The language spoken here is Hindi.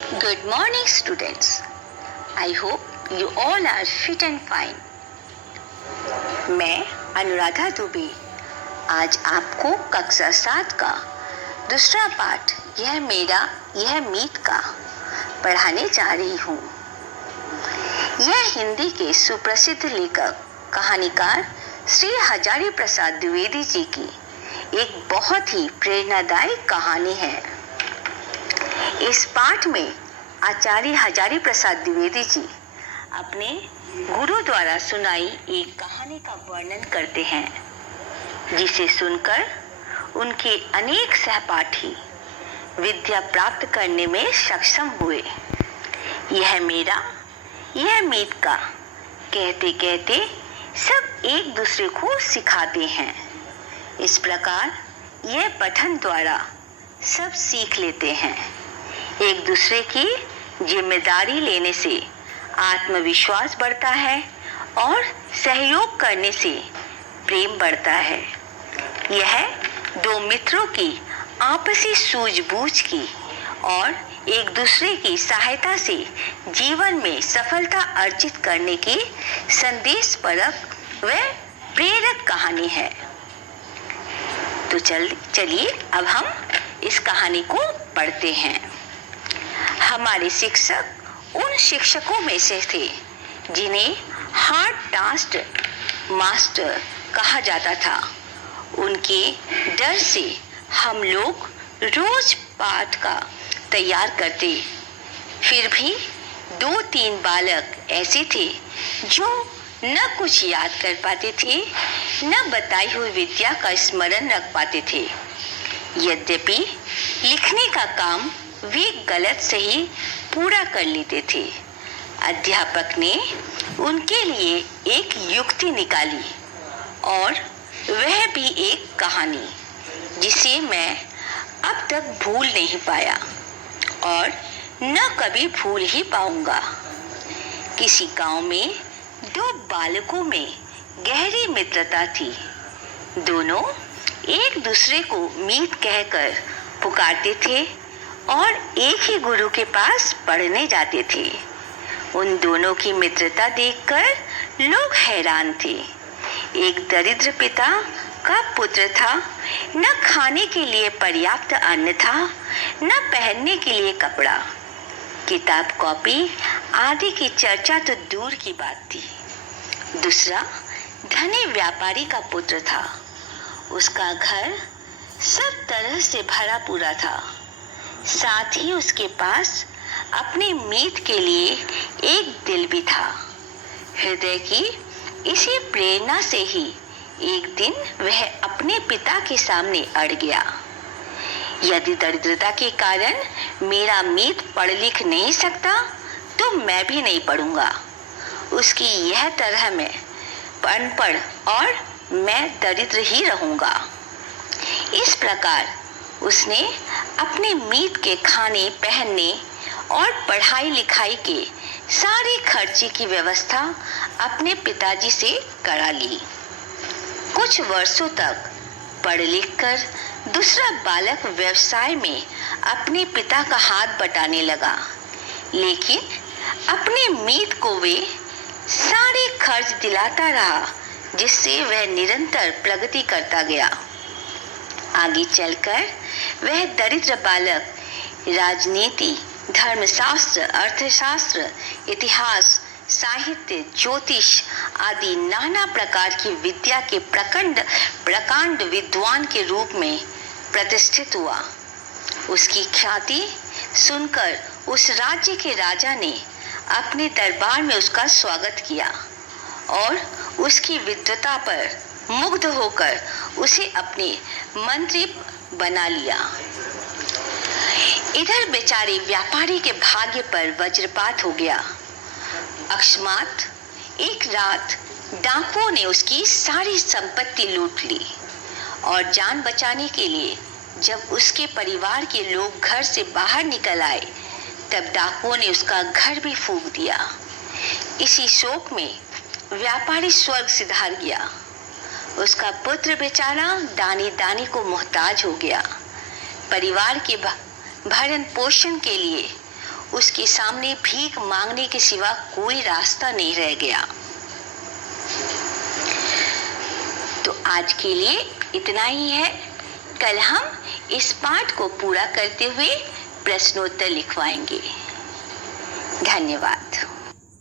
Good morning, students. I hope you all are fit and fine. मैं अनुराधा दुबे आज आपको कक्षा 7 का दूसरा पाठ यह मेरा यह मीत का पढ़ाने जा रही हूँ। यह हिंदी के सुप्रसिद्ध लेखक कहानीकार श्री हजारी प्रसाद द्विवेदी जी की एक बहुत ही प्रेरणादायक कहानी है। इस पाठ में आचार्य हजारी प्रसाद द्विवेदी जी अपने गुरु द्वारा सुनाई एक कहानी का वर्णन करते हैं, जिसे सुनकर उनके अनेक सहपाठी विद्या प्राप्त करने में सक्षम हुए। यह मेरा यह मीत का कहते कहते सब एक दूसरे को सिखाते हैं। इस प्रकार यह पठन द्वारा सब सीख लेते हैं। एक दूसरे की जिम्मेदारी लेने से आत्मविश्वास बढ़ता है और सहयोग करने से प्रेम बढ़ता है। यह दो मित्रों की आपसी सूझबूझ की और एक दूसरे की सहायता से जीवन में सफलता अर्जित करने की संदेशपरक व प्रेरक कहानी है। तो चलिए अब हम इस कहानी को पढ़ते हैं। हमारे शिक्षक उन शिक्षकों में से थे जिन्हें हार्ड टास्क मास्टर कहा जाता था। उनके डर से हम लोग रोज पाठ का तैयार करते। फिर भी 2-3 बालक ऐसे थे जो न कुछ याद कर पाते थे, न बताई हुई विद्या का स्मरण रख पाते थे। यद्यपि लिखने का काम वे गलत सही पूरा कर लेते थे। अध्यापक ने उनके लिए एक युक्ति निकाली और वह भी एक कहानी, जिसे मैं अब तक भूल नहीं पाया और न कभी भूल ही पाऊंगा। किसी गांव में 2 बालकों में गहरी मित्रता थी। दोनों एक दूसरे को मीत कहकर पुकारते थे और एक ही गुरु के पास पढ़ने जाते थे। उन दोनों की मित्रता देखकर लोग हैरान थे। एक दरिद्र पिता का पुत्र था। न खाने के लिए पर्याप्त अन्न था, न पहनने के लिए कपड़ा, किताब कॉपी आदि की चर्चा तो दूर की बात थी। दूसरा धनी व्यापारी का पुत्र था। उसका घर सब तरह से भरा पूरा था। साथ ही उसके पास अपने मीत के लिए एक दिल भी था। हृदय की इसी प्रेरणा से ही एक दिन वह अपने पिता के सामने अड़ गया। यदि दरिद्रता के कारण मेरा मीत पढ़ लिख नहीं सकता तो मैं भी नहीं पढ़ूंगा। उसकी यह तरह में अनपढ़ और मैं दरिद्र ही रहूंगा। इस प्रकार उसने अपने मीत के खाने पहनने और पढ़ाई लिखाई के सारे खर्चे की व्यवस्था अपने पिताजी से करा ली। कुछ वर्षों तक पढ़ लिख कर दूसरा बालक व्यवसाय में अपने पिता का हाथ बटाने लगा, लेकिन अपने मीत को वे सारे खर्च दिलाता रहा, जिससे वह निरंतर प्रगति करता गया। आगे चलकर वह दरिद्र बालक राजनीति, धर्मशास्त्र, अर्थशास्त्र, इतिहास, साहित्य, ज्योतिष आदि नाना प्रकार की विद्या के प्रकांड विद्वान के रूप में प्रतिष्ठित हुआ। उसकी ख्याति सुनकर उस राज्य के राजा ने अपने दरबार में उसका स्वागत किया और उसकी विद्वता पर मुग्ध होकर उसे अपने मंत्री बना लिया। इधर बेचारे व्यापारी के भाग्य पर वज्रपात हो गया। अकस्मात एक रात डाकुओं ने उसकी सारी संपत्ति लूट ली और जान बचाने के लिए जब उसके परिवार के लोग घर से बाहर निकल आए, तब डाकुओं ने उसका घर भी फूंक दिया। इसी शोक में व्यापारी स्वर्ग सिधार गया। उसका पुत्र बेचारा दानी दानी को मोहताज हो गया। परिवार के भरण पोषण के लिए उसके सामने भीख मांगने के सिवा कोई रास्ता नहीं रह गया। तो आज के लिए इतना ही है। कल हम इस पाठ को पूरा करते हुए प्रश्नोत्तर लिखवाएंगे। धन्यवाद।